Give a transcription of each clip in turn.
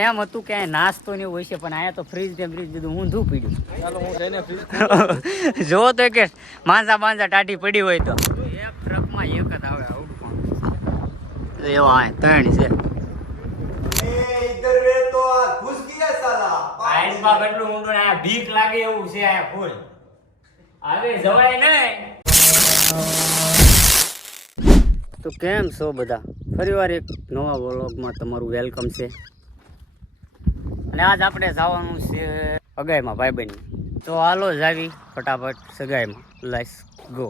એમ હતું કે નાસ્તો ને હોય છે પણ આયા તો ફ્રીજ ને ફ્રીજ દીધું ઊંધું જો તો કે માંસા માંસા ટાટી પડી હોય તો. એક ટ્રકમાં એક જ આવે એવા ત્રણ છે. ભીખ લાગે એવું છે તો કેમ છો બધા? ફરીવાર એક નવા વ્લોગમાં તમારું વેલકમ છે. અને આજ આપણે જવાનું છે સગાઈમાં ભાઈબંધની તો હાલો જાવી ફટાફટ સગાઈમાં. લાઈસ ગો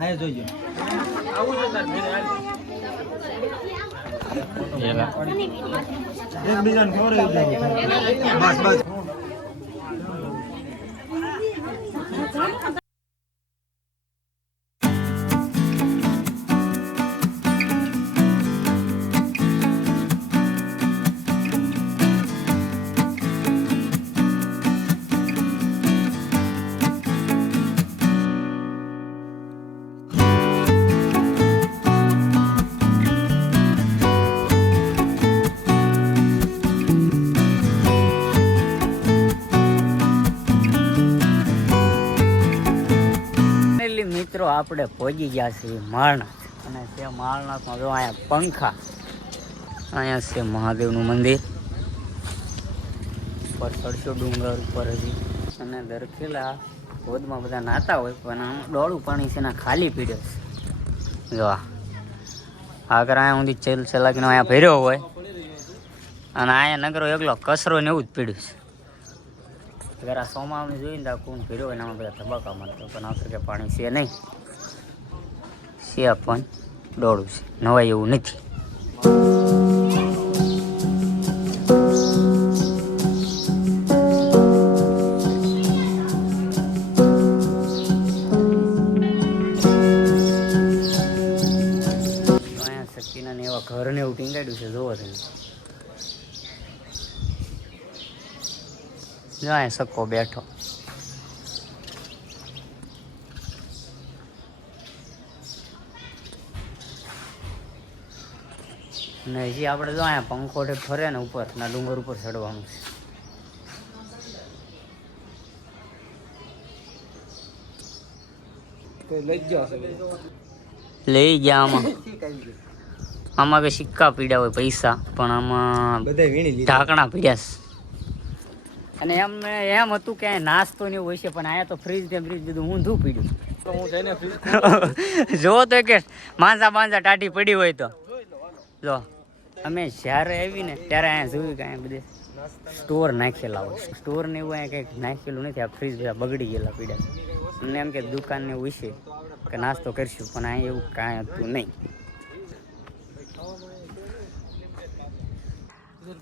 હા આવું છે તાર એકબીજાને ખબર બસ બસ. ફાઇનલી મિત્રો, આપણે પહોંચી ગયા છીએ માળનાથ. અને તે માળનાથમાં જો અહીંયા પંખા. અહીંયા છે મહાદેવનું મંદિર. ઉપર સરસો ડુંગર ઉપર હજી. અને દરખેલા ધોધમાં બધા નાતા હોય, પણ આમ ડોળું પાણી છે ને ખાલી પીડે છે. જો આગળ અહીંયા સુધી ચેલ ચલાકીનો અહીંયા ભર્યો હોય. અને અહીંયા નગરો એકલો કચરો ને એવું જ પીડ્યું છે. અગર આ અમે જોઈને તો ભીડો હોય ને બધા તબક્કા મારતો પણ આવશે કે પાણી છે નહીં. છે પણ દોડું છે. નવાય એવું નથી. જો અહીંયા સક્કો બેઠો. ને હજી આપણે જો અહીંયા પંખો ફરે ને ઉપર ના ડુંગર ઉપર ચડવાનું છે. લઈ ગયા આમાં. આમાં કે સિક્કા પીડ્યા હોય પૈસા પણ આમાં ઢાંકણા પીડ્યા અને એમ એમ હતું કે નાસ્તો ને હોય છે પણ અહીંયા તો ફ્રીજ ને ફ્રીજ બધું ઊંધું પીડ્યું. જો તો કે માંસા માંસા ટાટી પડી હોય તો. જો અમે જ્યારે આવી ને ત્યારે અહીંયા જોયું કે અહીંયા બધે સ્ટોર નાખેલા હોય. સ્ટોર ને એવું અહીંયા કંઈક નાખેલું નથી આ ફ્રીજ બધા બગડી ગયેલા પીડ્યા. અમને એમ કે દુકાન ને એવું છે કે નાસ્તો કરશું પણ અહીંયા એવું કાંઈ હતું નહીં.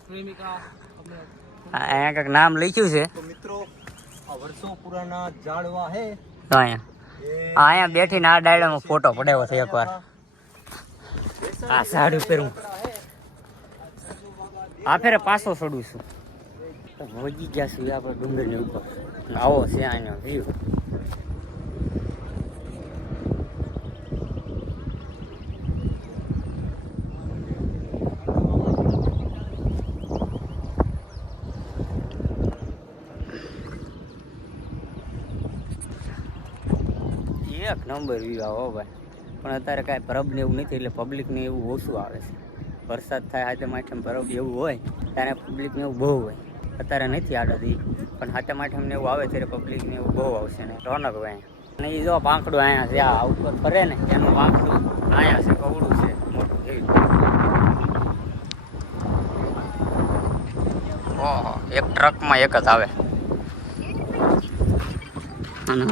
પ્રેમિકા અહીંયા કંઈક નામ લખ્યું છે. તો મિત્રો આ વર્ષો પુરાના ઝાડવા હે અહીંયા. આ અહીંયા બેઠીને આ ડાયડામાં ફોટો પડાવ્યો છે એકવાર. આ સાડું પહેરું આ ફેરે પાછો છોડું છું. વગી ગયા છીએ આપણે ડુંગરની ઉપર. આવો છે આનો વ્યૂ એક નંબર વ્યૂ આવો ભાઈ. પણ અત્યારે કાંઈ પરબ ને એવું નથી, એટલે પબ્લિકને એવું ઓછું આવે છે. વરસાદ થાય હાથે માઠમ પરબ એવું હોય, ત્યારે પબ્લિક ને એવું બહુ હોય. અત્યારે નથી આડતી પણ હાથે માઠમ ને એવું આવે ત્યારે પબ્લિકને એવું બહુ આવશે ને. રોનક હોય અને એ જો પાંખડું અહીંયા છે, આ ઉપર ફરે ને, એનું પાંખડું અહીંયા છે, કવડું છે, મોટું એવી એક ટ્રકમાં એક જ આવે. અને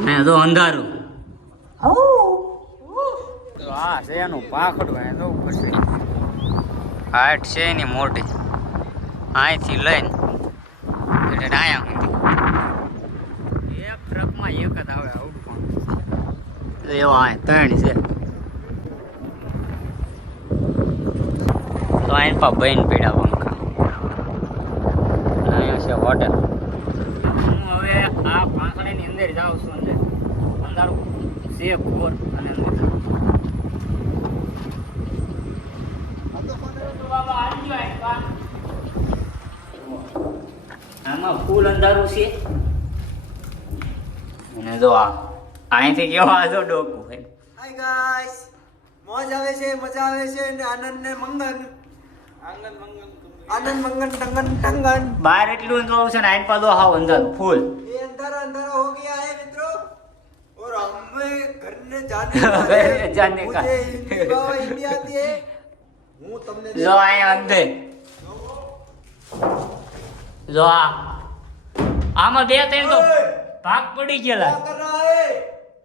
અંધારું તો આ છે એનું પાખડું તો ઉપર છે. હાઈટ છે એની મોટી. અહીંથી લઈને એટલે અહીંયા સુધી. એક ટ્રકમાં એક જ આવે આવડું પણ. એવો અહીં ત્રણ છે. તો અહીં પા બહેન પીડા પંખા. અહીંયા છે હોટેલ. હું હવે આ પાંખડીની અંદર જાઉં છું અંદર. છે ઘોર અને અંદર. આમાં ફૂલ અંધારું છે અને જો આ અહીંથી કેવો આજો ડોકું હે હાય ગાઈસ મોજ આવે છે મજા આવે છે ને આનંદ ને મંગન આનંદ મંગન ટંગન ટંગન બહાર એટલું અંધારું છે ને આઈન પાછો હાવ અંધારું ફૂલ ये अंधारा अंधारा हो गया है मित्रों और हमें घर ने जाने घर ने जाने का। मुझे हिंदी बाबा हिंदी आती है હું તમને જો અહીંયા અંદર જો આ. આમાં બે ત્રણ તો ભાગ પડી ગયેલા.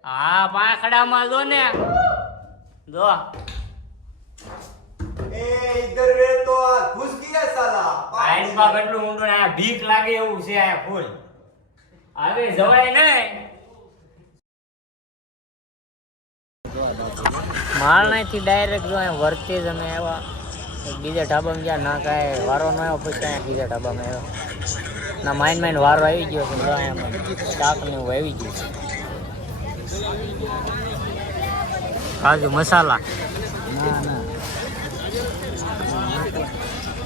હા. પાંખડામાં જો ને. જો એ ઇધર રે તો ઘુસ ગયા સાલા. આઈનમાં કેટલું ઊંડું આ ભીખ લાગે એવું છે આ ફૂલ. હવે જવાય નહીં. માળનાથી ડાયરેક્ટ જો અહીંયા વર્તે જ અમે આવ્યા. બીજા ઢાબામાં ગયા ના કાંઈ વારો ન આવ્યો પછી અહીંયા બીજા ઢાબામાં આવ્યો. ના માઇન્ડ માઇન વારો આવી ગયો છે અહીંયા શાક ને એવું આવી ગયું છે. કાજુ મસાલા.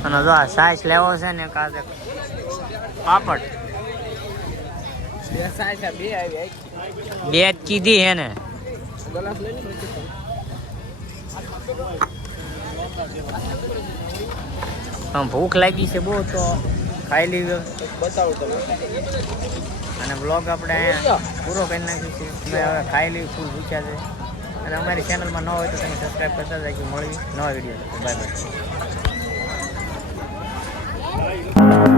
અને જો આ સાઈઝ લેવો છે ને કાજે પાપડ. બે જ કીધી હે ને. આમ ભૂખ લાગી છે બહુ તો ખાઈ લીધો. બતાવો તમે. અને બ્લોગ આપણે અહીંયા પૂરો કરી નાખ્યો છે. અમે હવે ખાઈ લીધું ફૂલ ભૂખ્યા છે. અને અમારી ચેનલમાં ન હોય તો તમે સબસ્ક્રાઈબ કરતા જાય મળી નવા વીડિયો બાય બાય